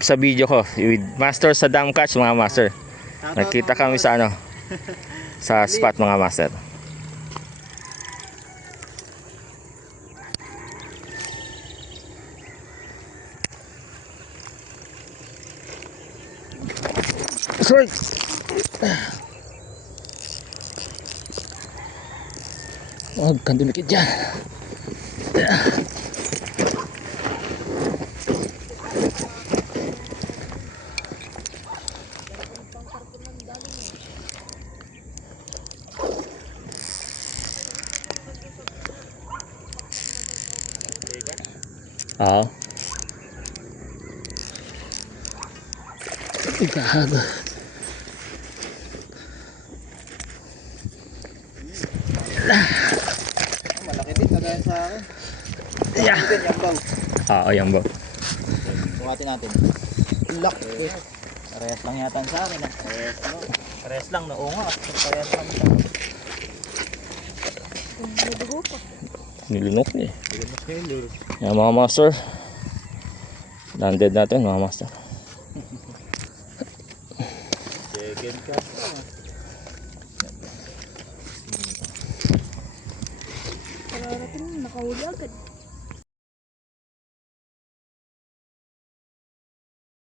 sa video ko with master sa dam catch mga master. Nakita kami sa ano sa spot mga master. Sorry. Huwag kang dumikit dyan. Oo. Ikahago. Malaki din, kagaya sa akin. Yeah. Oo, yan ba? Bukatin natin. Lock. Parehas lang yata sa akin. Parehas lang, oo nga. Parehas lang. Nilunok niya. Yan mga master. Landed natin mga master. Second ka. Para natin nakahuli agad.